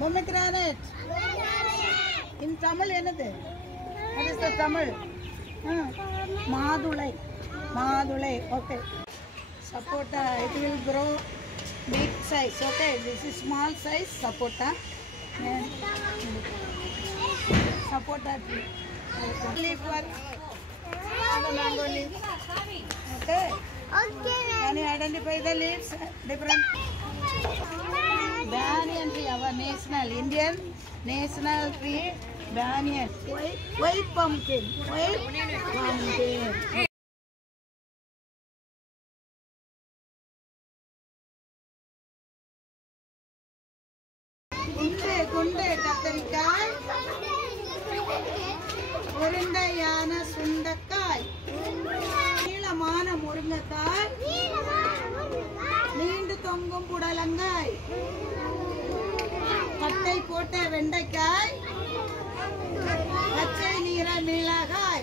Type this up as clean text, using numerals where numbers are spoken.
Pomegranate. In Tamil, என்னது? What is the Tamil? Madulai. Madulai. Okay. Sapota. It will grow big size. Okay. This is small size sapota. Sapota tree. Leaf work. The mango leaf. Okay. Can you identify the leaves? Different. Banyan tree, our national Indian national tree. Banyan. White pumpkin. White pumpkin. குண்டை கத்தரிக்காய், உருண்டையான சுண்டைக்காய், நீளமான முருங்கைக்காய், நீண்டு தொங்கும் புடலங்காய், கட்டை போட்ட வெண்டைக்காய், பச்சை நிற மிளகாய்.